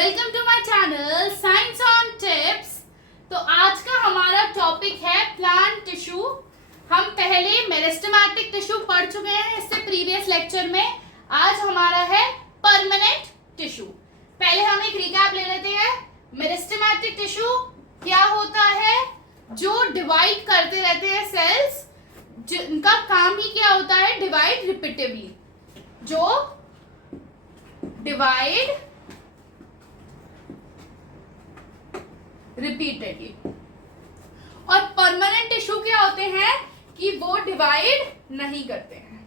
Welcome to my channel science on tips. तो आज का हमारा टॉपिक है प्लांट टिश्यू। हम पहले मेरिस्टेमेटिक टिश्यू पढ़ चुके हैं इससे प्रीवियस लेक्चर में। आज हमारा है परमानेंट टिश्यू। पहले हम एक रिकैप ले लेते हैं। मेरिस्टेमेटिक टिश्यू क्या होता है? जो डिवाइड करते रहते हैं सेल्स, जिनका काम ही क्या होता है? डिवाइड रिपीटिवली, जो डिवाइड रिपीटेडली। और परमानेंट टिश्यू क्या होते हैं कि वो डिवाइड नहीं करते हैं,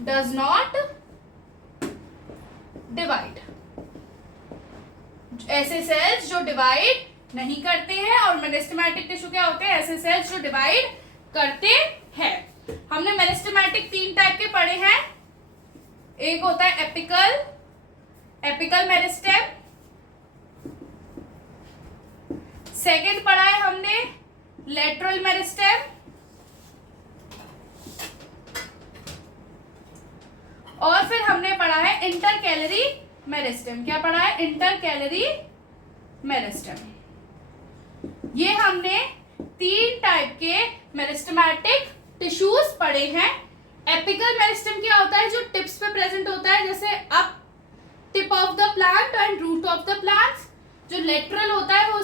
डज नॉट डिवाइड। ऐसे सेल्स जो डिवाइड नहीं करते हैं। और मेरिस्टेमेटिक टिश्यू क्या होते हैं? ऐसे सेल्स जो डिवाइड करते हैं। हमने मेरिस्टेमेटिक 3 टाइप के पढ़े हैं। एक होता है एपिकल मेरिस्टेम, सेकेंड पढ़ा है हमने लेटरल मेरिस्टेम, और फिर हमने पढ़ा है इंटरकैलरी मेरिस्टेम। क्या पढ़ा है? Intercalary meristem. ये हमने 3 टाइप के मेरिस्टेमेटिक टिश्यूज पढ़े हैं। एपिकल मेरिस्टेम क्या होता है? जो टिप्स पे प्रेजेंट होता है, जैसे up tip of the plant and root of the plant. जो लेटरल होता है वो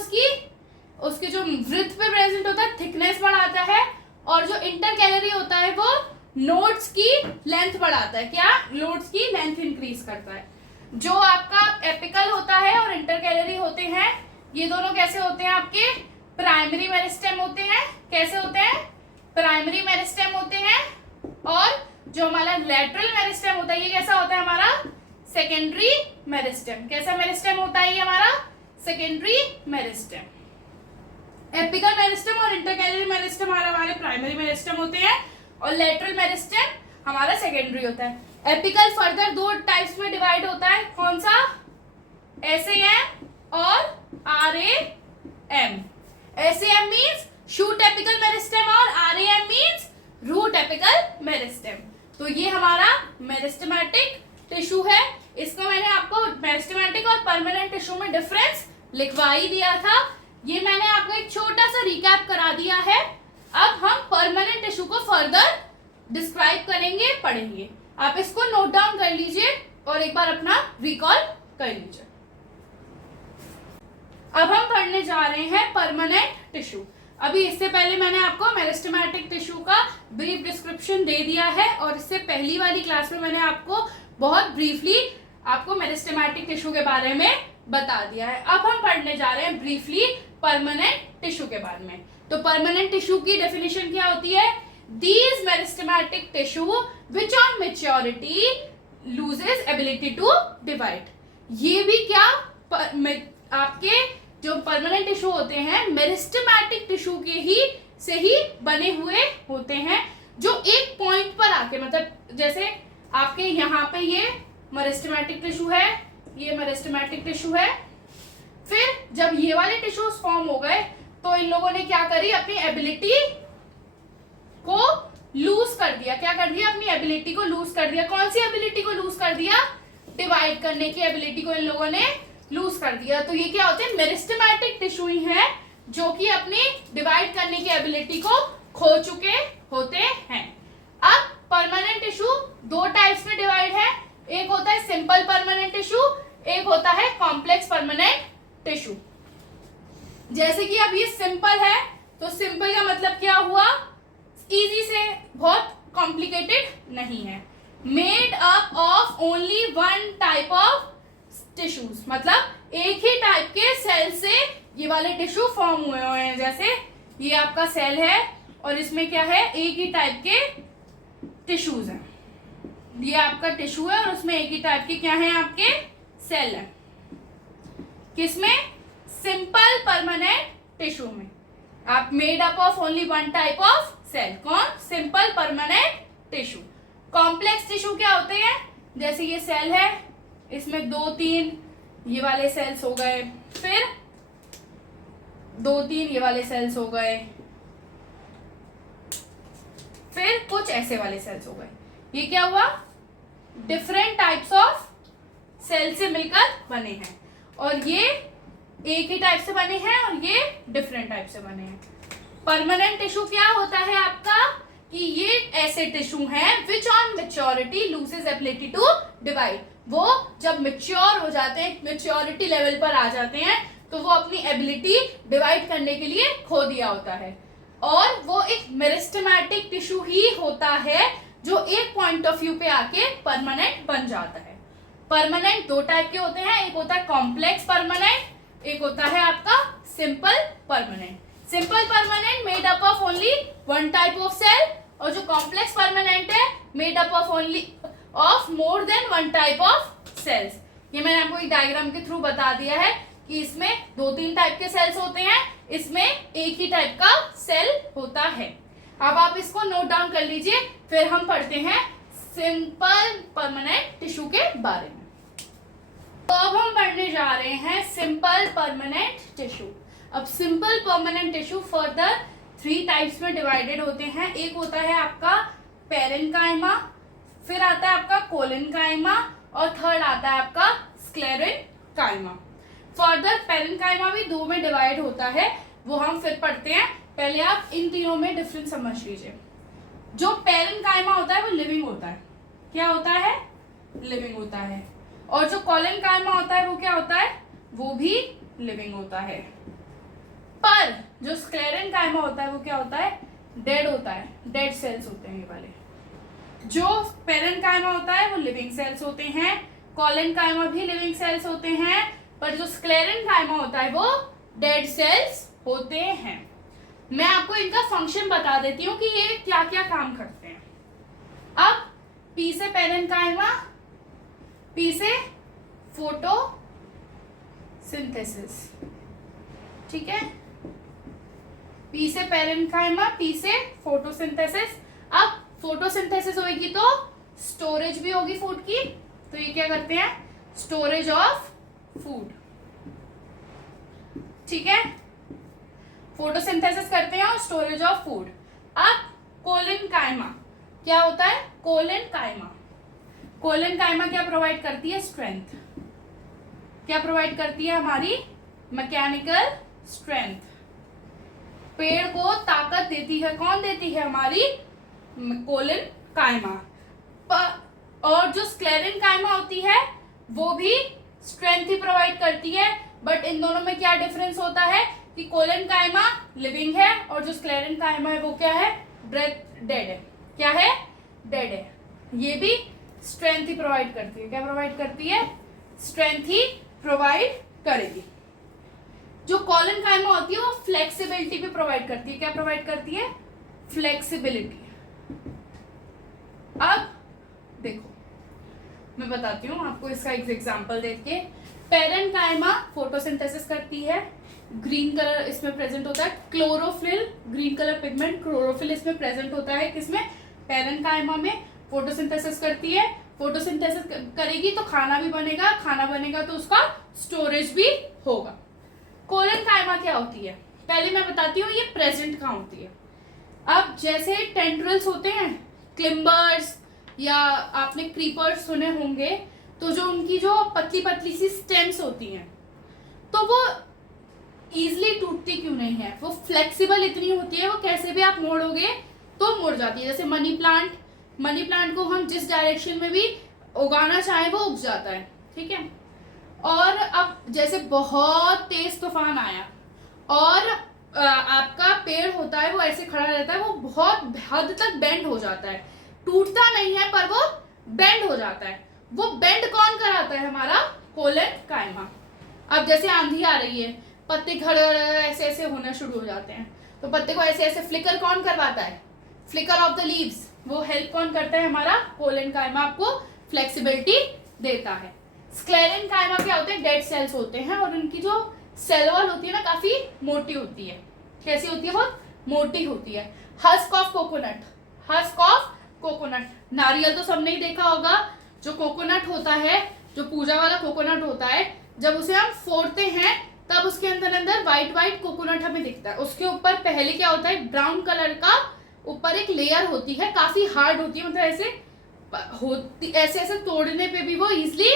उसके जो वृत्त पे प्रेजेंट होता है, थिकनेस बढ़ाता है। और जो इंटरकैलरी होता है वो नोड्स की लेंथ बढ़ाता है। क्या? नोड्स की लेंथ इंक्रीज करता है। जो आपका एपिकल होता है और इंटरकैलरी होते हैं, ये दोनों कैसे होते हैं? आपके प्राइमरी मेरिस्टेम होते हैं। कैसे होते हैं? प्राइमरी मेरिस्टेम होते हैं। और जो हमारा लेटरल मेरिस्टेम होता है, ये कैसा होता है? हमारा सेकेंडरी मेरिस्टेम। कैसा मेरिस्टेम होता है ये हमारा? Secondary meristem. एपिकल मेरिस्टेम और इंटरकैलरी मेरिस्टेम हमारे प्राइमरी मेरिस्टेम होते हैं, और लेटरल मेरिस्टेम हमारा सेकेंडरी होता है। एपिकल फर्दर 2 टाइप्स में डिवाइड होता है। कौन सा? SAM और RAM। SAM means shoot apical meristem और RAM means root apical meristem. तो ये हमारा मेरिस्टेमेटिक टिश्यू है। इसको मैंने आपको मेरिस्टेमेटिक और परमानेंट टिश्यू में डिफरेंस लिखवा ही दिया था। ये मैंने आपको एक छोटा सा रिकैप करा दिया है। अब हम परमानेंट टिश्यू को फर्दर डिस्क्राइब करेंगे, पढ़ेंगे। आप इसको नोट डाउन कर लीजिए और एक बार अपना रिकॉल कर लीजिए। अब हम पढ़ने जा रहे हैं परमानेंट टिश्यू। अभी इससे पहले मैंने आपको मेरिस्टेमेटिक टिश्यू का ब्रीफ डिस्क्रिप्शन दे दिया है, और इससे पहली वाली क्लास में मैंने आपको बहुत ब्रीफली आपको मेरिस्टेमेटिक टिश्यू के बारे में बता दिया है। अब हम पढ़ने जा रहे हैं ब्रीफली परमानेंट टिश्यू के बारे में। तो परमानेंट टिश्यू की डेफिनेशन क्या होती है? These meristematic tissue which on maturity loses ability to divide. ये भी क्या आपके जो परमानेंट टिश्यू होते हैं मेरिस्टेमेटिक टिश्यू के ही से ही बने हुए होते हैं, जो एक पॉइंट पर आके, मतलब जैसे आपके यहाँ पे ये मेरिस्टेमेटिक टिश्यू है, ये मेरिस्टेमेटिक टिश्यू है। फिर जब ये वाले टिश्यूज फॉर्म हो गए तो इन लोगों ने क्या करी? अपनी एबिलिटी को लूज कर दिया। क्या कर दिया? अपनी एबिलिटी को लूज कर दिया। कौन सी एबिलिटी को लूज कर दिया? डिवाइड करने की एबिलिटी को इन लोगों ने लूज कर दिया। तो ये क्या होते हैं? मेरिस्टेमेटिक टिश्यू ही है जो कि अपनी डिवाइड करने की एबिलिटी को खो चुके होते हैं। अब परमानेंट टिश्यू 2 टाइप्स में डिवाइड है। एक होता है सिंपल परमानेंट टिश्यू, एक होता है कॉम्प्लेक्स परमानेंट टिश्यू। जैसे कि अब ये सिंपल है, तो सिंपल का मतलब क्या हुआ? इजी से, बहुत कॉम्प्लिकेटेड नहीं है। Made up of only 1 type of tissues, मतलब एक ही टाइप के सेल से ये वाले टिश्यू फॉर्म हुए हैं। जैसे ये आपका सेल है और इसमें क्या है? एक ही टाइप के टिश्यूज हैं। ये आपका टिश्यू है और उसमें एक ही टाइप के क्या है? आपके सेल है। किसमें? सिंपल परमानेंट टिश्यू में। आप made up of only 1 type of cell. कौन? Simple permanent tissue. Complex tissue क्या होते हैं? जैसे ये सेल है, इसमें 2-3 ये वाले सेल्स हो गए, फिर 2-3 ये वाले सेल्स हो गए, फिर कुछ ऐसे वाले सेल्स हो गए। ये क्या हुआ? डिफरेंट टाइप्स ऑफ सेल से मिलकर बने हैं। और ये एक ही टाइप से बने हैं और ये डिफरेंट टाइप से बने हैं। परमानेंट टिश्यू क्या होता है आपका कि ये ऐसे टिश्यू हैं which on maturity loses ability to divide. वो जब मैच्योर हो जाते हैं, मैच्योरिटी लेवल पर आ जाते हैं, तो वो अपनी एबिलिटी डिवाइड करने के लिए खो दिया होता है। और वो एक मेरिस्टेमेटिक टिश्यू ही होता है जो एक पॉइंट ऑफ व्यू पे आके परमानेंट बन जाता है। परमानेंट दो टाइप के होते हैं, एक होता है कॉम्प्लेक्स परमानेंट, एक होता है आपका simple permanent. Simple permanent made up of only one type of cell, और जो कॉम्प्लेक्स परमानेंट है made up of only of more than one type of cells. ये मैंने आपको एक डायग्राम के थ्रू बता दिया है कि इसमें 2-3 टाइप के सेल्स होते हैं, इसमें एक ही टाइप का सेल होता है। अब आप इसको नोट डाउन कर लीजिए, फिर हम पढ़ते हैं सिंपल परमानेंट टिश्यू के बारे में। तो अब हम पढ़ने जा रहे हैं सिंपल परमानेंट टिश्यू। अब simple permanent tissue further 3 types में डिवाइडेड होते हैं। एक होता है आपका पेरेन्काइमा, फिर आता है आपका कोलेनकाइमा, और थर्ड आता है आपका स्क्लेरेन्काइमा। फर्दर पेरेन्काइमा भी 2 में डिवाइड होता है, वो हम फिर पढ़ते हैं। पहले आप इन तीनों में डिफरेंस समझ लीजिए। जो पेरेन्काइमा होता है वो लिविंग होता है। क्या होता है? लिविंग होता है। और जो कोलेनकाइमा होता है वो क्या होता है? वो भी लिविंग होता है। पर जो स्क्लेरेन्काइमा होता है वो क्या होता है? डेड होता है। डेड सेल्स होते हैं ये वाले। जो पेरेन्काइमा होता है वो लिविंग सेल्स होते हैं, कोलेनकाइमा भी लिविंग सेल्स होते हैं, पर जो स्क्लेरेन्काइमा होता है वो डेड सेल्स होते हैं। मैं आपको इनका फंक्शन बता देती हूँ कि ये क्या क्या काम करते हैं। अब पी से पेरेन्काइमा, पी से फोटोसिंथेसिस, ठीक है। पी से पेरेन्काइमा, पी से फोटोसिंथेसिस। अब फोटोसिंथेसिस होगी तो स्टोरेज भी होगी फूड की, तो ये क्या करते हैं? स्टोरेज ऑफ फूड, ठीक है। फोटोसिंथेसिस करते हैं और स्टोरेज ऑफ फूड। अब कोलेनकाइमा क्या होता है? कोलेनकाइमा, कोलेनकाइमा क्या प्रोवाइड करती है? स्ट्रेंथ। क्या प्रोवाइड करती है? हमारी मैकेनिकल स्ट्रेंथ। पेड़ को ताकत देती है, कौन देती है? हमारी कोलेनकाइमा। और जो स्क्लेरेन्काइमा होती है वो भी स्ट्रेंथ ही प्रोवाइड करती है, बट इन दोनों में क्या डिफरेंस होता है कि कोलेनकाइमा लिविंग है और जो स्क्लेरेन्काइमा है वो क्या है? डेड है। क्या है? डेड है। ये भी स्ट्रेंथ ही प्रोवाइड करती है। क्या प्रोवाइड करती है? स्ट्रेंथ ही प्रोवाइड करेगी। जो कोलेनकाइमा होती है वो फ्लेक्सिबिलिटी भी प्रोवाइड करती है। क्या प्रोवाइड करती है? फ्लेक्सिबिलिटी। अब देखो मैं बताती हूँ आपको इसका एक एग्जांपल देके। पेरेन्काइमा फोटोसिंथेसिस करती है, ग्रीन कलर इसमें प्रेजेंट होता है, chlorophyll, green colour pigment chlorophyll इसमें प्रेजेंट होता है। किसमें? पेरेन्काइमा में। फोटोसिंथेसिस करती है, फोटोसिंथेसिस करेगी तो खाना भी बनेगा, खाना बनेगा तो उसका स्टोरेज भी होगा। कोलेनकाइमा क्या होती है? पहले मैं बताती हूँ ये प्रेजेंट कहाँ होती है। अब जैसे टेंड्रिल्स होते हैं, क्लिम्बर्स या आपने क्रीपर्स सुने होंगे, तो जो उनकी जो पतली पतली सी स्टेम्स होती हैं तो वो इजीली टूटती क्यों नहीं है? वो फ्लेक्सिबल इतनी होती है, वो कैसे भी आप मोड़ोगे तो मुड़ जाती है। जैसे मनी प्लांट, मनी प्लांट को हम जिस डायरेक्शन में भी उगाना चाहें वो उग जाता है, ठीक है। और अब जैसे बहुत तेज तूफान आया और आपका पेड़ होता है वो ऐसे खड़ा रहता है, वो बहुत हद तक बेंड हो जाता है, टूटता नहीं है पर वो बेंड हो जाता है। वो बेंड कौन कराता है? हमारा कोलेनकाइमा। अब जैसे आंधी आ रही है, पत्ते खड़े ऐसे ऐसे होना शुरू हो जाते हैं, तो पत्ते को ऐसे ऐसे फ्लिकर कौन करवाता है? Flicker of the leaves. वो हेल्प कौन करता है? हमारा कोलेनकाइमा आपको फ्लेक्सिबिलिटी देता है। स्क्लेरेन्काइमा क्या होते हैं? डेड सेल्स होते हैं और उनकी जो सेल वॉल होती है ना काफी मोटी होती है। कैसी होती है? बहुत मोटी होती है। Husk of coconut, husk of coconut, नारियल तो सबने ही देखा होगा। जो कोकोनट होता है, जो पूजा वाला कोकोनट होता है, जब उसे हम फोड़ते हैं तब उसके अंदर अंदर व्हाइट व्हाइट कोकोनट हमें दिखता है। उसके ऊपर पहले क्या होता है? ब्राउन कलर का ऊपर एक लेयर होती है, काफी हार्ड होती है, मतलब ऐसे ऐसे तोड़ने पे भी वो इजिली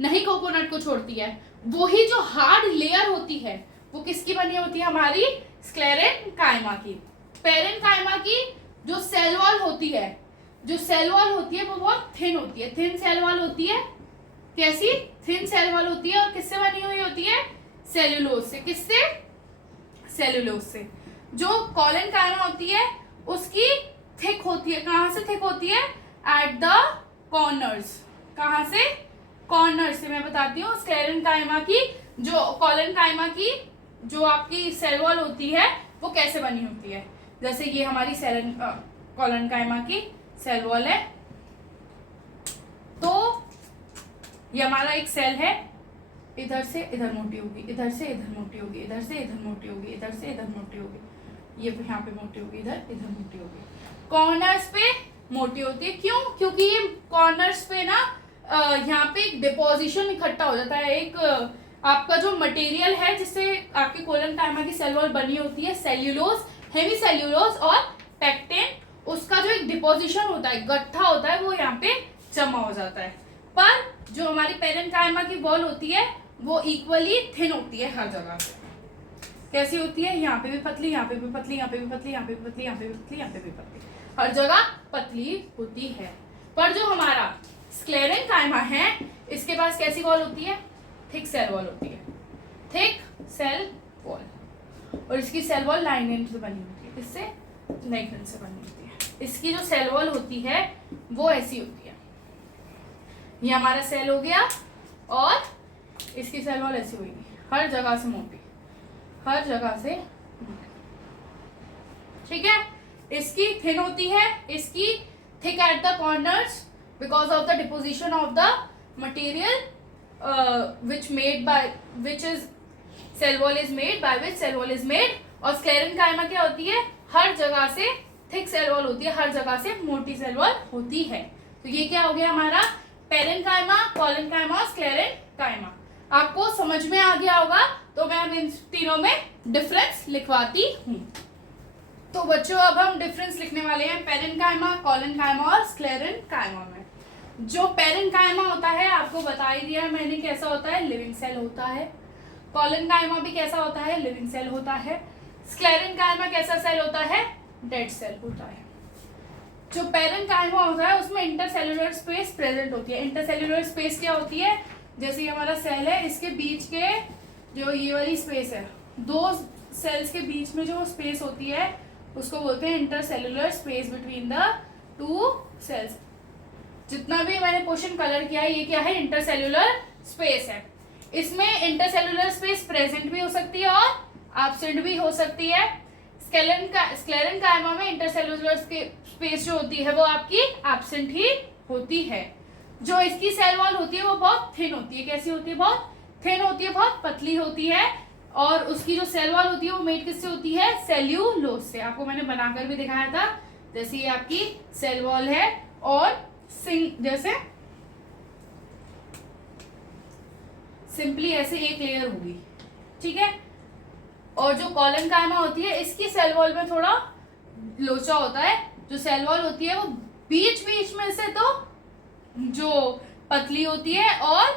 नहीं कोकोनट को छोड़ती है। वही जो हार्ड लेयर होती है वो किसकी बनी होती है, हमारी स्क्लेरेनकाइमा की। पेरेन्काइमा की जो सेल वॉल होती है, जो सेल वॉल होती है वो बहुत थिन होती है, थिन सेल वॉल होती है। कैसी? थिन सेल वॉल होती है। और किससे बनी हुई होती है? सेल्यूलोज से। किससे? सेल्यूलोज से। जो कोलेनकाइमा होती है उसकी थिक होती है। कहां से थिक होती है? At the corners. कहां से? कॉर्नर से। मैं बताती हूँ स्क्लेरेनकाइमा की, जो कोलेनकाइमा की जो आपकी सेल वॉल होती है वो कैसे बनी होती है। जैसे ये हमारी कोलेनकाइमा की सेल वॉल है, तो ये हमारा एक सेल है, इधर से इधर मोटी होगी, इधर से इधर मोटी होगी, इधर से इधर मोटी होगी, इधर से इधर मोटी होगी, ये यहाँ पे मोटी होगी, इधर इधर मोटी होगी। कॉर्नर्स पे मोटी होती है। क्यों? क्योंकि ये कॉर्नर्स पे ना यहाँ पे एक डिपोजिशन इकट्ठा हो जाता है। एक आपका जो मटेरियल है जिससे आपकी कोलेनकाइमा की सेल वॉल बनी होती है, सेल्यूलोज, हेमी सेल्यूलोज और पेक्टिन, उसका जो एक डिपोजिशन होता है, गट्ठा होता है, वो यहाँ पे जमा हो जाता है। पर जो हमारी पेरेन्काइमा की वॉल होती है वो इक्वली थिन होती है हर जगह से। कैसी होती है? यहाँ पे भी पतली, यहाँ पे भी पतली, यहाँ पे भी पतली, यहाँ पे भी पतली, यहाँ पे भी पतली, यहाँ पे भी पतली, हर जगह पतली होती है। पर जो हमारा स्क्लेरेनकाइमा है इसके पास कैसी वॉल होती है? थिक सेल वॉल होती है, थिक सेल वॉल। और इसकी सेल वॉल लाइगेंड से बनी होती है। किससे? लाइगेंड से बनी होती है। इसकी जो सेल वॉल होती है वो ऐसी होती है। ये हमारा सेल हो गया और इसकी सेल वॉल ऐसी होगी, हर जगह से मोटी, हर जगह से मोटी। ठीक है? इसकी थिन होती है, इसकी thick at the corners because of the deposition of the material which is cell wall is made, by which cell wall is made। और स्क्लेरेनकाइमा क्या होती है? हर जगह से थिक सेल वॉल होती है, हर जगह से मोटी सेल वॉल होती है। तो ये क्या हो गया हमारा? पेरेन्काइमा, कोलेनकाइमा और स्क्लेरेनकाइमा। आपको समझ में आ गया होगा, तो मैं अब इन तीनों में डिफरेंस लिखवाती हूँ। तो बच्चों अब हम डिफरेंस लिखने वाले हैं पेरेन्काइमा, कोलेनकाइमा और स्क्लेरेनकाइमा में। जो पेरेन्काइमा होता है आपको बता ही दिया है मैंने कैसा होता है, लिविंग सेल होता है। कोलेनकाइमा भी कैसा होता है? लिविंग सेल होता है। स्क्लेरेनकाइमा कैसा सेल होता है? डेड सेल होता है। जो पेरेन्काइमा होता है उसमें इंटरसेल्युलर स्पेस प्रेजेंट होती है। इंटरसेल्युलर स्पेस क्या होती है? जैसे हमारा सेल है, इसके बीच के जो ये वाली स्पेस है, दो सेल्स के बीच में जो स्पेस होती है उसको बोलते हैं intercellular space between the two cells. जितना भी मैंने पोर्शन कलर किया है ये क्या है? इंटरसेल्युलर स्पेस है। इसमें इंटरसेल्युलर स्पेस प्रेजेंट भी हो सकती है और एब्सेंट भी हो सकती है। स्क्लेरेनकाइमा में इंटरसेल्युलर स्पेस जो होती है वो आपकी एब्सेंट ही होती है। जो इसकी सेल वॉल होती है वो बहुत थिन होती है। कैसी होती है? बहुत थिन होती है, बहुत पतली होती है। और उसकी जो सेल वॉल होती है वो मेड किससे होती है? सेल्यूलोज से। आपको मैंने बनाकर भी दिखाया था। जैसे ये आपकी सेल वॉल है और जैसे सिंपली ऐसे एक लेयर होगी, ठीक है। और जो कोलेनकाइमा होती है इसकी सेल वॉल में थोड़ा लोचा होता है। जो सेल वॉल होती है वो बीच बीच में से तो जो पतली होती है और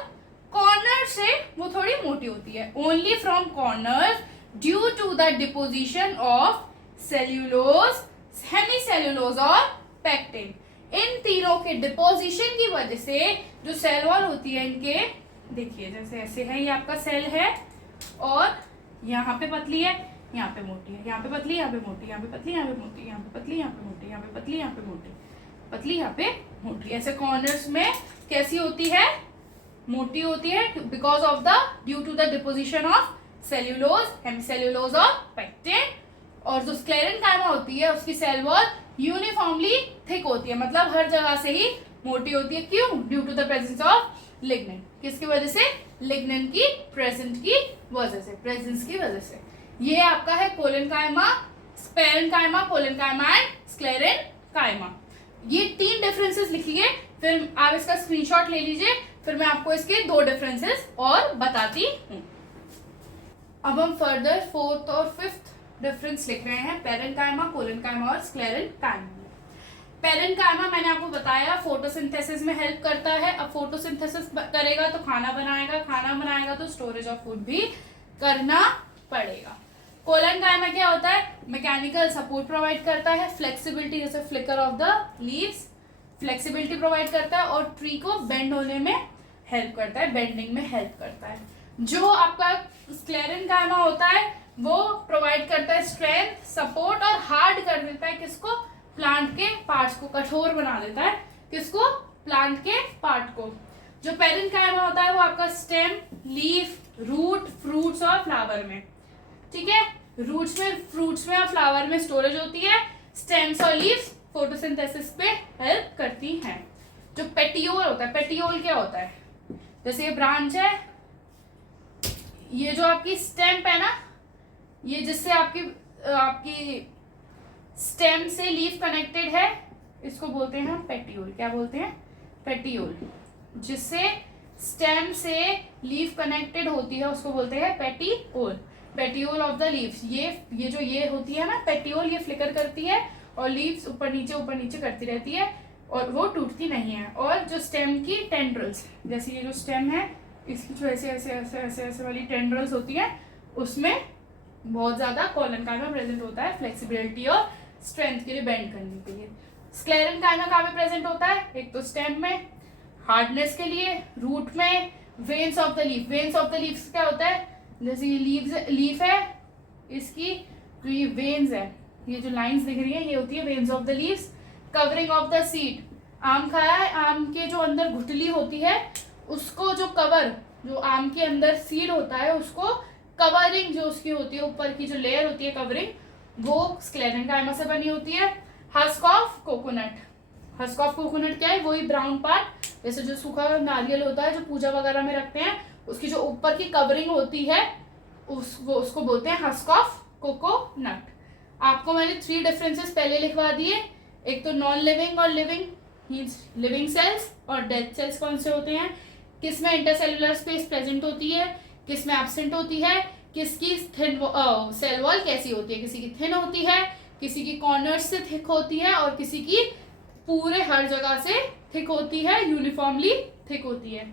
कॉर्नर से वो थोड़ी मोटी होती है। Only from corner due to the deposition of cellulose, hemicellulose और पेक्टिन। इन तीनों के डिपोजिशन की वजह से जो सेल वॉल होती है इनके, देखिए जैसे ऐसे है, ये आपका सेल है और यहाँ पे पतली है, यहाँ पे मोटी है, यहाँ पे पतली, यहाँ पे मोटी, यहाँ पे पतली, यहाँ पे मोटी, यहाँ पे पतली, यहाँ पे मोटी, यहाँ पे पतली, यहाँ पे मोटी, पतली, यहाँ पे मोटी। ऐसे कॉर्नर्स में कैसी होती है? मोटी होती है because of the due to the deposition of cellulose, hemicellulose और पेक्टिन। और जो स्क्लेरेनकाइमा होती है उसकी सेल वॉल यूनिफॉर्मली थिक होती है, मतलब हर जगह से ही मोटी होती है। क्यों? Due to the presence of lignin. किसकी वजह से? लिग्निन की प्रेजेंस की वजह से। ये आपका है collenchyma, parenchyma, collenchyma and sclerenchyma. ये तीन डिफरेंसेस लिखिए, फिर आप इसका स्क्रीनशॉट ले लीजिए, फिर मैं आपको इसके दो डिफरेंसेस और बताती हूँ। अब हम फर्दर फोर्थ और फिफ्थ डिफरेंस लिख रहे हैं पेरेन्काइमा, कोलेनकाइमा और स्क्लेरेनकाइमा। पेरेन्काइमा मैंने आपको बताया फोटोसिंथेसिस में हेल्प करता है। अब फोटोसिंथेसिस करेगा तो खाना बनाएगा तो स्टोरेज ऑफ फूड भी करना पड़ेगा। कोलेनकाइमा क्या होता है? मैकेनिकल सपोर्ट प्रोवाइड करता है, फ्लेक्सिबिलिटी जैसे flicker of the leaves flexibility provide करता है और ट्री को बेंड होने में हेल्प करता है, बेंडिंग में हेल्प करता है। जो आपका स्क्लेरेनकाइमा होता है वो प्रोवाइड करता है स्ट्रेंथ, सपोर्ट और हार्ड कर देता है किसको? प्लांट के पार्ट्स को, कठोर बना देता है किसको? प्लांट के पार्ट को। जो पेरेन्काइमा होता है वो आपका स्टेम, लीफ, रूट, फ्रूट्स और फ्लावर में, ठीक है, फ्रूट्स में और फ्लावर में स्टोरेज होती है। स्टेम्स और लीव्स फोटोसिंथेसिस पे हेल्प करती हैं। जो पेटियोल होता है, पेटियोल क्या होता है? जैसे ये ब्रांच है, ये जो आपकी स्टेम है ना, ये जिससे आपकी स्टेम से लीफ कनेक्टेड है, इसको बोलते हैं पेटियोल। क्या बोलते हैं? पेटियोल। जिससे स्टेम से लीफ कनेक्टेड होती है उसको बोलते हैं petiole. Petiole of the leaves. ये जो ये होती है ना पेटियोल, ये फ्लिकर करती है और लीव्स ऊपर नीचे करती रहती है और वो टूटती नहीं है। और जो स्टेम की टेंड्रल्स, जैसे ये जो स्टेम है इसकी जो ऐसे वाली टेंड्रल्स होती है, उसमें बहुत ज्यादा कोलेनकाइमा प्रेजेंट होता है फ्लेक्सिबिलिटी और स्ट्रेंथ के लिए, बेंड करने के लिए। स्क्लेरेनकाइमा कहाँ पे प्रेजेंट होता है? एक तो स्टेम में हार्डनेस के लिए, रूट में, veins of the leaf. Veins of the leaf क्या होता है? जैसे ये लीफ है इसकी, जो ये वेन्स है, ये जो लाइंस दिख रही है ये होती है veins of the leaves. Covering of the seed. आम खाया है, आम के जो अंदर घुटली होती है उसको जो कवर, जो आम के अंदर सीड होता है उसको कवरिंग जो उसकी होती है, ऊपर की जो लेयर होती है कवरिंग, वो स्क्लेरेनकाइमा से बनी होती है। Husk of coconut. Husk of coconut क्या है? वही ब्राउन पार्ट, जैसे जो सूखा नारियल होता है जो पूजा वगैरह में रखते हैं, उसकी जो ऊपर की कवरिंग होती है उसको बोलते हैं हस्क ऑफ कोकोनट। आपको मैंने 3 डिफरेंसेस पहले लिखवा दिए। एक तो नॉन लिविंग और लिविंग, लिविंग सेल्स और डेड सेल्स कौन से होते हैं, किसमें इंटरसेलुलर स्पेस प्रेजेंट होती है, किसमें एब्सेंट होती है, किसकी थिन सेल वॉल कैसी होती है, किसी की थिन होती है, किसी की कॉर्नर्स से थिक होती है और किसी की पूरे हर जगह से थिक होती है, यूनिफॉर्मली थिक होती है।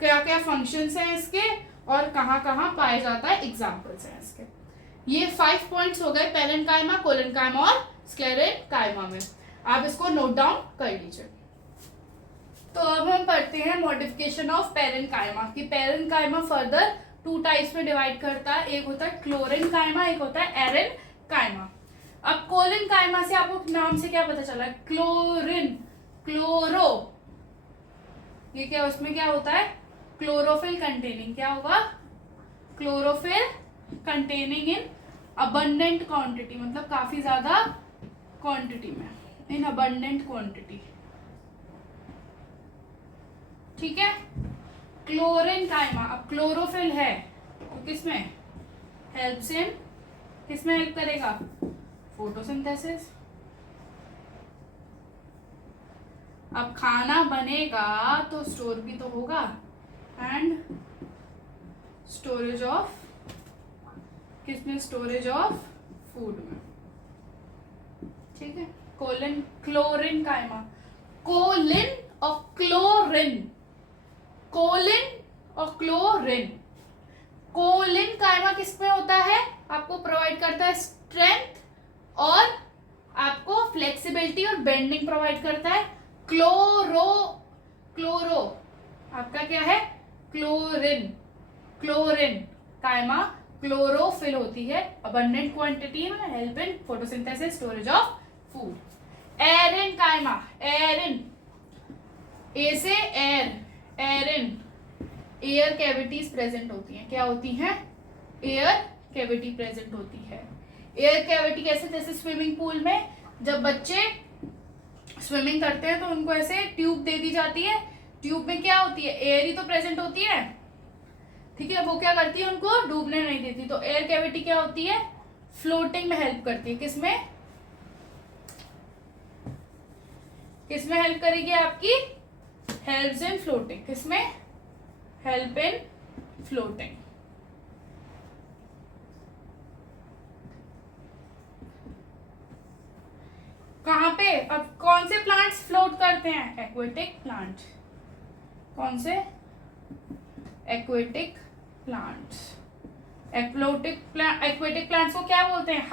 क्या क्या फंक्शंस हैं इसके और कहाँ कहाँ पाया जाता है, एग्जाम्पल्स हैं इसके। ये 5 पॉइंट्स हो गए पेरेन्काइमा, कोलेनकाइमा और स्क्लेरेनकाइमा में। आप इसको नोट डाउन कर लीजिए। तो अब हम पढ़ते हैं मॉडिफिकेशन ऑफ पेरेन्काइमा कि पेरेन्काइमा फर्दर 2 टाइप्स में डिवाइड करता है। एक होता है क्लोरेनकाइमा, एक होता है एरेनकाइमा। अब कोलेनकाइमा से आपको नाम से क्या पता चला? क्लोरिन, क्लोरो, ये क्या, उसमें क्या होता है? Chlorophyll containing. क्या होगा? Chlorophyll containing in abundant quantity, मतलब काफी ज्यादा क्वांटिटी में, इन अबंडेंट क्वांटिटी, ठीक है। क्लोरेनकाइमा, अब क्लोरोफिल है तो किसमें हेल्प्स इन, किसमें हेल्प करेगा? फोटोसिंथेसिस। अब खाना बनेगा तो स्टोर भी तो होगा, एंड स्टोरेज ऑफ, किसमें? स्टोरेज ऑफ फूड में, ठीक है। क्लोरेनकाइमा, कोलिन और क्लोरिन, कोलिन और क्लोरिन। कोलिनकाइमा किसमें होता है? आपको प्रोवाइड करता है स्ट्रेंथ और आपको फ्लेक्सिबिलिटी और बेंडिंग प्रोवाइड करता है। क्लोरो आपका क्या है? क्लोरिन। काइमा क्लोरोफिल होती है, अबंडेंट क्वांटिटी में, help in photosynthesis, storage of food. Aerenchyma, एरिन, ए से एयर, एरिन, एयर कैविटीज प्रेजेंट होती हैं। क्या होती हैं? एयर कैविटी प्रेजेंट होती है। एयर कैविटी कैसे? जैसे स्विमिंग पूल में जब बच्चे स्विमिंग करते हैं तो उनको ऐसे ट्यूब दे दी जाती है, ट्यूब में क्या होती है? एयर ही तो प्रेजेंट होती है, ठीक है। वो क्या करती है? उनको डूबने नहीं देती। तो एयर कैविटी क्या होती है? फ्लोटिंग में हेल्प करती है। किसमें? किसमें हेल्प करेगी आपकी? Helps in floating. किसमें? Help in floating. कहां पे अब कौन से प्लांट्स फ्लोट करते हैं? Aquatic plant. कौन से? Aquatic plants. एक्वेटिक प्लांट्स को क्या बोलते हैं?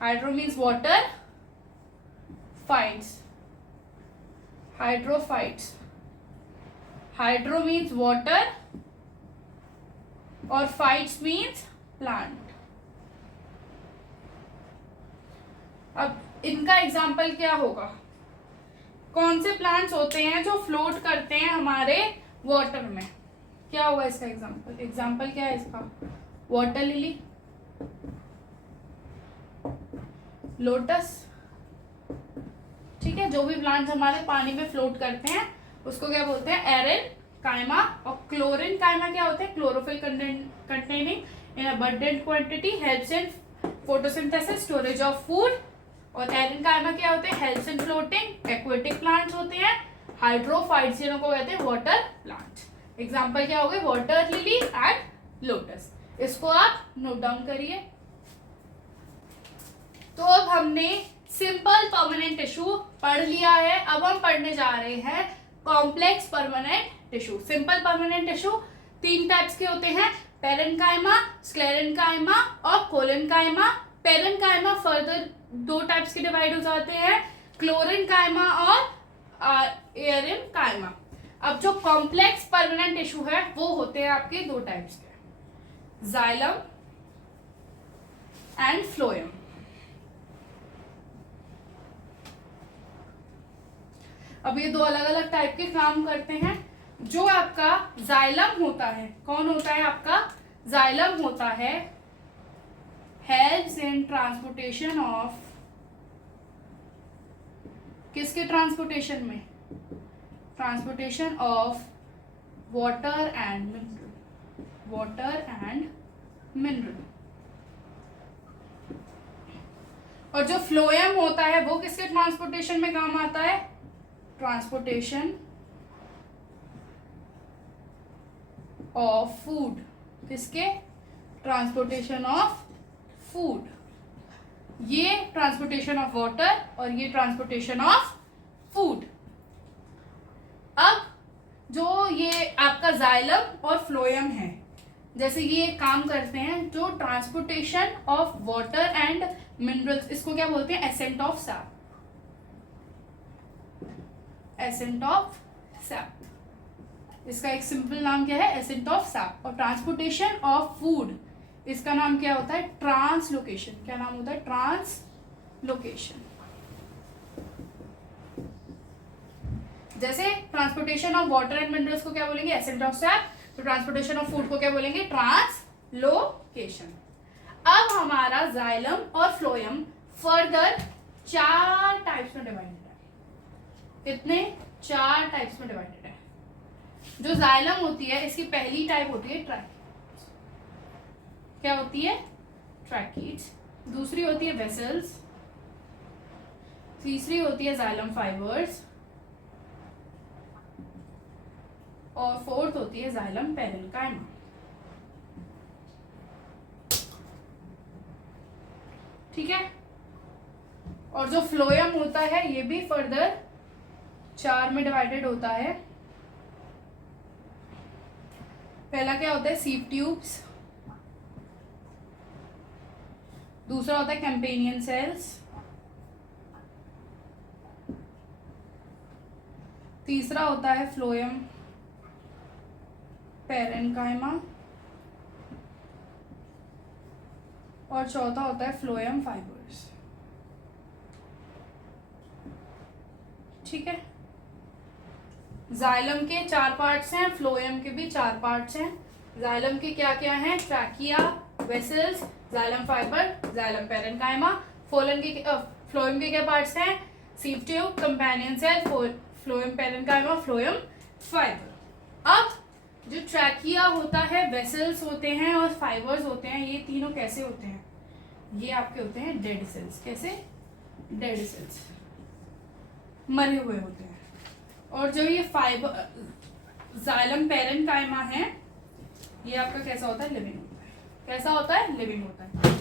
Hydro means water, fights, hydrophytes. Hydro means water और फाइट्स मीन्स प्लांट। अब इनका एग्जाम्पल क्या होगा? कौन से प्लांट्स होते हैं जो फ्लोट करते हैं हमारे वाटर में? क्या होगा इसका एग्जाम्पल? एग्जाम्पल क्या है इसका? Water lily, lotus. ठीक है, जो भी प्लांट्स हमारे पानी में फ्लोट करते हैं उसको क्या बोलते हैं? एरन काइमा। और क्लोरिन काइमा क्या होते हैं? Chlorophyll containing in abundant quantity, helps in photosynthesis, storage of food. और एरन काइमा क्या होते हैं? Helps in floating. Aquatic plants होते हैं हाइड्रोफाइट्स, जिनको कहते हैं वाटर प्लांट्स। एग्जाम्पल क्या हो गए? Water lily and lotus. इसको आप नोट डाउन करिए। तो अब हमने सिंपल परमानेंट टिश्यू पढ़ लिया है। अब हम पढ़ने जा रहे हैं complex permanent tissue. Simple permanent tissue 3 types के होते हैं, पेरेन्काइमा, स्क्लेरेन्काइमा और कोलेन्काइमा। पेरेन्काइमा फर्दर 2 टाइप्स के डिवाइड हो जाते हैं, क्लोरेन्काइमा और एरेन्काइमा। अब जो कॉम्प्लेक्स परमानेंट टिश्यू है वो होते हैं आपके 2 टाइप्स के, जाइलम एंड फ्लोएम। अब ये 2 अलग अलग टाइप के काम करते हैं। जो आपका जाइलम होता है, कौन होता है आपका? जाइलम होता है हेल्प्स इन ट्रांसपोर्टेशन ऑफ, किसके ट्रांसपोर्टेशन में? Transportation of water and mineral, water and mineral. और जो फ्लोएम होता है वो किसके ट्रांसपोर्टेशन में काम आता है? Transportation of food. किसके? Transportation of food. ये ट्रांसपोर्टेशन ऑफ वाटर और ये ट्रांसपोर्टेशन ऑफ फूड। अब जो ये आपका जाइलम और फ्लोएम है, जैसे ये काम करते हैं जो transportation of water and minerals, इसको क्या बोलते हैं? Ascent of SAP. Ascent of SAP, इसका एक सिंपल नाम क्या है? Ascent of SAP. और ट्रांसपोर्टेशन ऑफ फूड, इसका नाम क्या होता है? ट्रांसलोकेशन। क्या नाम होता है? ट्रांसलोकेशन। जैसे transportation of water and minerals को क्या बोलेंगे? Ascent of SAP. तो ट्रांसपोर्टेशन ऑफ फूड को क्या बोलेंगे? ट्रांसलोकेशन। अब हमारा जाइलम और फ्लोएम फर्दर 4 टाइप्स में डिवाइडेड है। इतने 4 टाइप्स में डिवाइडेड है। जो जाइलम होती है इसकी पहली टाइप होती है ट्रैकीड्स। क्या होती है? ट्रैकीड्स। दूसरी होती है वेसल्स। तीसरी होती है जाइलम फाइबर्स और फोर्थ होती है जाइलम पेरेन्काइमा। ठीक है। और जो फ्लोएम होता है ये भी फर्दर 4 में डिवाइडेड होता है। पहला क्या होता है? Sieve tubes. दूसरा होता है कैंपेनियन सेल्स। तीसरा होता है फ्लोएम पेरेन्काइमा और चौथा होता है फ्लोएम फाइबर्स। ठीक है। जाइलम के 4 पार्ट्स हैं, फ्लोएम के भी 4 पार्ट्स हैं। जाइलम के क्या क्या हैं? Trachea, vessels, xylem fibre, xylem parenchyma. Phloem के क्या पार्ट्स हैं? Sieve tube, companion cell, phloem parenchyma, phloem fibre. अब जो ट्रैकिया होता है, वेसल्स होते हैं और फाइबर्स होते हैं, ये तीनों कैसे होते हैं? ये आपके होते हैं डेड सेल्स। कैसे? डेड सेल्स, मरे हुए होते हैं। और जो ये फाइबर जाइलम पेरेन्काइमा है ये आपका कैसा होता है? लिविंग होता है। कैसा होता है? लिविंग होता है।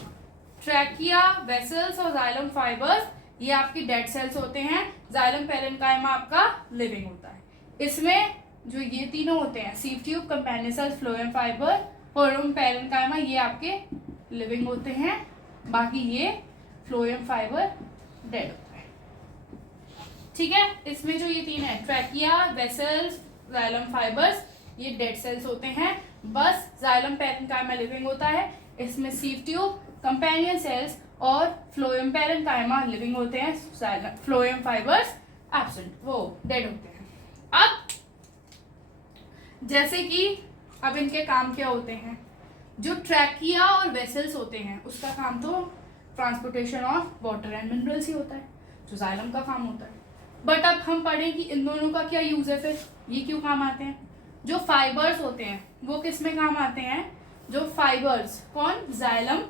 ट्रैकिया, वेसल्स और जाइलम फाइबर्स ये आपकी डेड सेल्स होते हैं, जाइलम पेरेन्काइमा आपका लिविंग होता है। इसमें जो ये तीनों होते हैं, sieve tube, companion cells, phloem fibre, forum parenchyma, ये आपके लिविंग होते हैं, बाकी ये फ्लोएम फाइबर डेड होता है। ठीक है, इसमें जो ये तीन है, ट्रैकिया, वेसल्स, जाइलम फाइबर्स, ये डेड सेल्स होते हैं, बस जाइलम पेरेन्काइमा लिविंग होता है। इसमें सीव ट्यूब, कंपेनियन सेल्स और फ्लोएम पेरेन्काइमा लिविंग होते हैं, फ्लोएम फाइबर्स एब्सेंट, वो डेड होते हैं। अब जैसे कि अब इनके काम क्या होते हैं, जो ट्रैकिया और वेसल्स होते हैं उसका काम तो transportation of water and minerals ही होता है, जो जाइलम का काम होता है। बट अब हम पढ़ें कि इन दोनों का क्या यूज है, फिर ये क्यों काम आते हैं। जो फाइबर्स होते हैं वो किस में काम आते हैं, जो फाइबर्स, कौन, जाइलम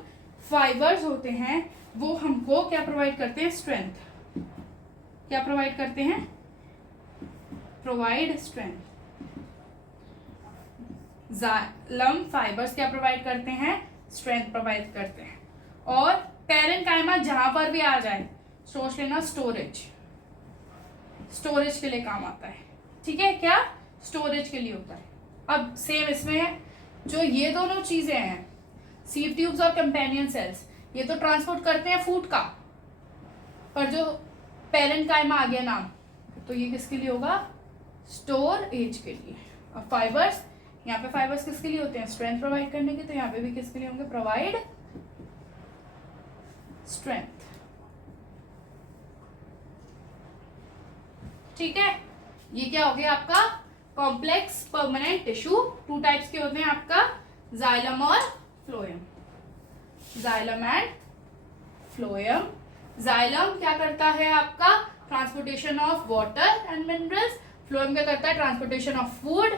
फाइबर्स होते हैं, वो हमको क्या प्रोवाइड करते हैं, स्ट्रेंथ। क्या प्रोवाइड करते हैं, प्रोवाइड स्ट्रेंथ। जाइलम फाइबर्स क्या प्रोवाइड करते हैं, स्ट्रेंथ प्रोवाइड करते हैं। और पेरेन्काइमा जहां पर भी आ जाए, सोच लेना स्टोरेज, स्टोरेज के लिए काम आता है। ठीक है, क्या, स्टोरेज के लिए होता है। अब सेम इसमें है, जो ये दोनों चीजें हैं, सीव ट्यूब्स और कंपेनियन सेल्स, ये तो ट्रांसपोर्ट करते हैं फूड का, पर जो पेरेन्काइमा आ गया नाम, तो ये किसके लिए होगा, स्टोरेज के लिए। अब फाइबर्स, यहाँ पे फाइबर्स किसके लिए होते हैं, स्ट्रेंथ प्रोवाइड करने के, तो यहाँ पे भी किसके लिए होंगे, प्रोवाइड स्ट्रेंथ। ठीक है, ये क्या हो गया आपका complex permanent tissue. Two types के होते हैं आपका, जाइलम और phloem, xylem and phloem. Xylem क्या करता है आपका, transportation of water and minerals. Phloem क्या करता है, transportation of food.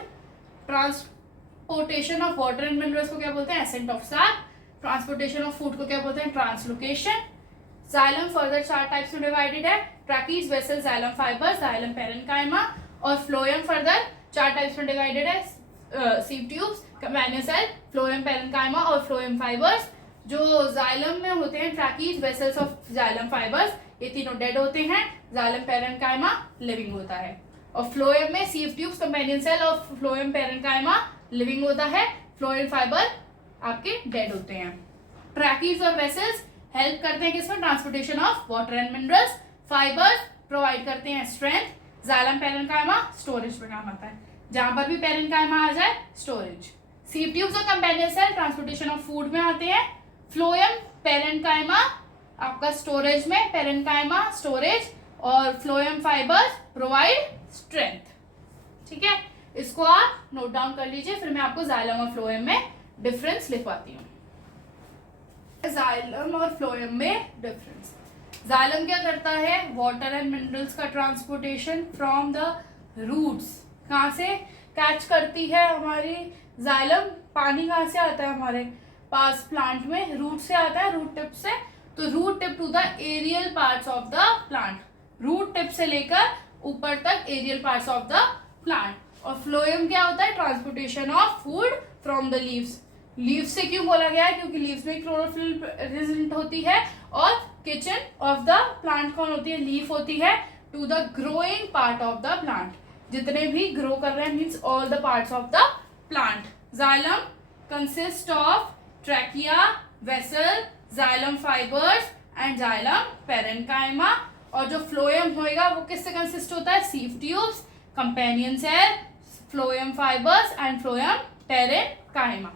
Transportation of water and minerals को क्या बोलते हैं, ascent of SAP. Transportation of food को क्या बोलते हैं, ट्रांसलोकेशन। जाइलम फर्दर 4 टाइप्स में डिवाइडेड है, tracheids, vessel, xylem fibre, xylem parenchyma. और फ्लोएम फर्दर 4 टाइप्स में डिवाइडेड है, sieve tubes, companion cell, phloem parenchyma और फ्लोएम फाइबर्स। जो जाइलम में होते हैं, tracheids, vessels of xylem fibres, ये तीनों डेड होते हैं, जाइलम पेरेन्काइमा लिविंग होता है। और फ्लोएम में सीव ट्यूब्स, कंपेनियन सेल और फ्लोएम पेरेन्काइमा लिविंग होता है, फ्लोएम फाइबर आपके डेड होते हैं। ट्रैकीज और वेसल्स हेल्प करते हैं किसमें, transportation of water and minerals. Fibres provide करते हैं स्ट्रेंथ। जाइलम पेरेन्काइमा स्टोरेज में काम आता है, जहां पर भी पेरेन्काइमा आ जाए स्टोरेज। सीव ट्यूब्स और companion cell transportation of food में आते हैं। फ्लोएम पेरेन्काइमा आपका स्टोरेज में, पेरेन्काइमा स्टोरेज, और फ्लोएम फाइबर्स प्रोवाइड स्ट्रेंथ। ठीक है, इसको आप नोट डाउन कर लीजिए, फिर मैं आपको जाइलम और फ्लोएम में डिफरेंस लिखवाती हूँ। जाइलम और फ्लोएम में डिफरेंस, जाइलम क्या करता है, वाटर एंड मिनरल्स का ट्रांसपोर्टेशन फ्रॉम द रूट्स। कहाँ से कैच करती है हमारी जाइलम, पानी कहाँ से आता है हमारे पास प्लांट में, रूट से आता है, रूट टिप से। तो root tip to the aerial parts of the plant, root tip से लेकर ऊपर तक aerial parts of the plant. और फ्लोएम क्या होता है, transportation of food from the leaves. Leaves से क्यों बोला गया है, क्योंकि लीव्स में क्लोरोफिल प्रेजेंट होती है, और किचन ऑफ द प्लांट कौन होती है, लीफ होती है, to the growing part of the plant. जितने भी ग्रो कर रहे हैं means all the parts of the plant. Xylem consist of trachea, vessel, xylem fibres and xylem parenchyma. और जो फ्लोएम होएगा वो किससे कंसिस्ट होता है, sieve tubes, companion cell, phloem fibres and phloem parenchyma.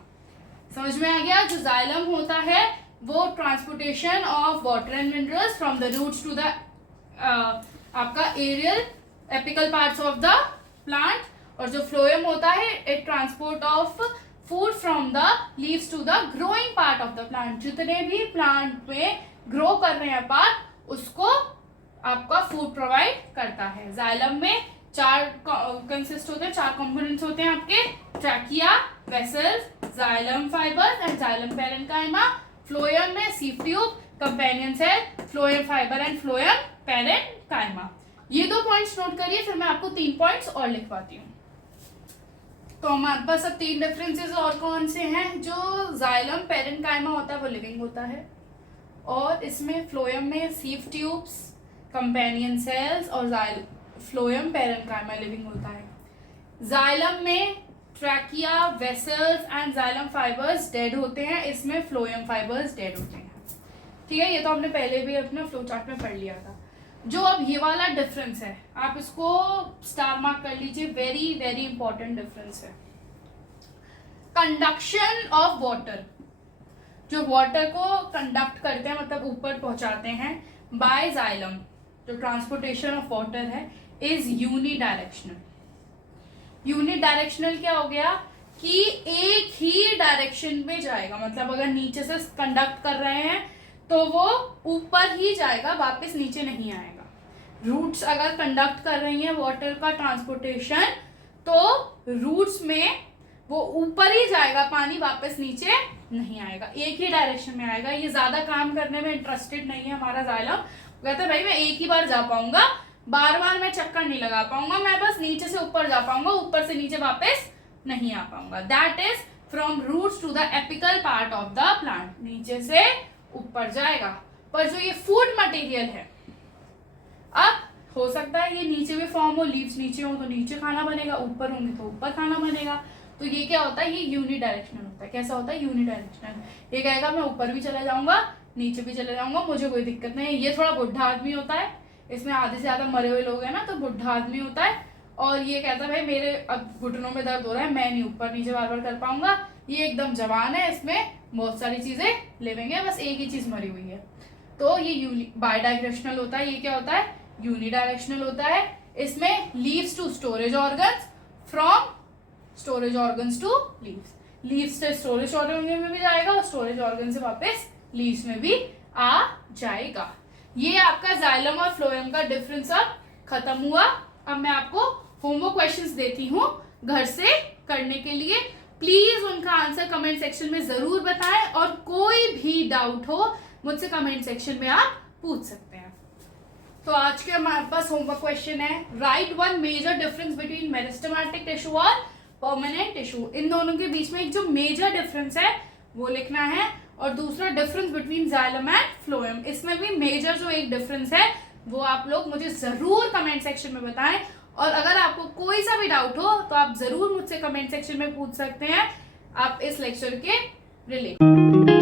समझ में आ गया, जो जाइलम होता है वो transportation of water and minerals from the roots to the आपका aerial apical parts of the plant. और जो फ्लोएम होता है it transport of food from the leaves to the growing part of the plant. जितने भी plant में grow कर रहे हैं पार्ट, उसको आपका फूड प्रोवाइड करता है। जाइलम में 4 कंसिस्ट होते हैं, 4 कंपोनेंट्स होते हैं आपके, trachea, vessels, xylem fibres and xylem parenchyma. Phloem में sieve tube, companion cell, phloem fibre and phloem parenchyma. ये 2 पॉइंट्स नोट करिए, फिर मैं आपको 3 पॉइंट्स और लिखवाती हूँ। तो हमारे पास अब 3 डिफरेंसेस और कौन से हैं। जो जाइलम पेरेन्काइमा होता है वो लिविंग होता है, और इसमें फ्लोएम में सीव ट्यूब्स, कंपेनियन सेल्स और फ्लोएम पैरेन्काइमा लिविंग होता है। जाइलम में trachea, vessels and xylem fibres dead होते हैं, इसमें फ्लोएम फाइबर्स डेड होते हैं। ठीक है, ये तो हमने पहले भी अपने फ्लो चार्ट में पढ़ लिया था। जो अब ये वाला डिफरेंस है, आप इसको स्टार मार्क कर लीजिए, वेरी वेरी इंपॉर्टेंट डिफरेंस है। कंडक्शन ऑफ वाटर, जो वाटर को कंडक्ट करते हैं मतलब ऊपर पहुंचाते हैं बाय जाइलम, जो ट्रांसपोर्टेशन ऑफ वाटर है इज यूनिडायरेक्शनल। यूनिडायरेक्शनल क्या हो गया कि एक ही डायरेक्शन में जाएगा, मतलब अगर नीचे से कंडक्ट कर रहे हैं तो वो ऊपर ही जाएगा, वापस नीचे नहीं आएगा। रूट्स अगर कंडक्ट कर रही हैं वाटर का ट्रांसपोर्टेशन, तो रूट्स में वो ऊपर ही जाएगा पानी, वापस नीचे नहीं आएगा, एक ही डायरेक्शन में आएगा। ये ज्यादा काम करने में इंटरेस्टेड नहीं है हमारा जाइलम, कहता है भाई मैं एक ही बार जा पाऊंगा, बार बार मैं चक्कर नहीं लगा पाऊंगा, मैं बस नीचे से ऊपर जा पाऊंगा, ऊपर से नीचे वापस नहीं आ पाऊंगा। That is from roots to the apical part of the plant, नीचे से ऊपर जाएगा। पर जो ये फूड मटेरियल है, अब हो सकता है ये नीचे भी फॉर्म हो, लीव्स नीचे हो तो नीचे खाना बनेगा, ऊपर होंगे तो ऊपर खाना बनेगा। तो ये क्या होता है, ये यूनिडायरेक्शनल होता है। कैसा होता है, यूनिडायरेक्शनल। ये कहेगा मैं ऊपर भी चला जाऊंगा, नीचे भी चले जाऊंगा, मुझे कोई दिक्कत नहीं है। ये थोड़ा बुढ़ा आदमी होता है, इसमें आधे से ज्यादा मरे हुए लोग हैं ना, तो बुढ़ा आदमी होता है। और ये कहता है भाई मेरे अब घुटनों में दर्द हो रहा है, मैं नहीं ऊपर नीचे बार बार कर पाऊंगा। ये एकदम जवान है, इसमें बहुत सारी चीजें लिविंग है, बस एक ही चीज मरी हुई है। तो ये बायडायरेक्शनल होता है। ये क्या होता है, यूनिडायरेक्शनल होता है। इसमें leaves to storage organs, from storage organs to leaves, leaves से स्टोरेज ऑर्गन में भी जाएगा और स्टोरेज ऑर्गन से वापस लीव्स में भी आ जाएगा। ये आपका जाइलम और फ्लोएम का डिफरेंस अब खत्म हुआ। अब मैं आपको होमवर्क क्वेश्चंस देती हूँ घर से करने के लिए। प्लीज उनका आंसर कमेंट सेक्शन में जरूर बताएं, और कोई भी डाउट हो मुझसे कमेंट सेक्शन में आप पूछ सकते हैं। तो आज के हमारे पास होमवर्क क्वेश्चन है, write one major difference between meristematic tissue और परमानेंट टिश्यू। इन दोनों के बीच में एक जो मेजर डिफरेंस है वो लिखना है, और दूसरा difference between xylem and phloem. इसमें भी मेजर जो एक डिफरेंस है वो आप लोग मुझे जरूर कमेंट सेक्शन में बताएं। और अगर आपको कोई सा भी डाउट हो तो आप जरूर मुझसे कमेंट सेक्शन में पूछ सकते हैं, आप इस लेक्चर के रिलेटेड।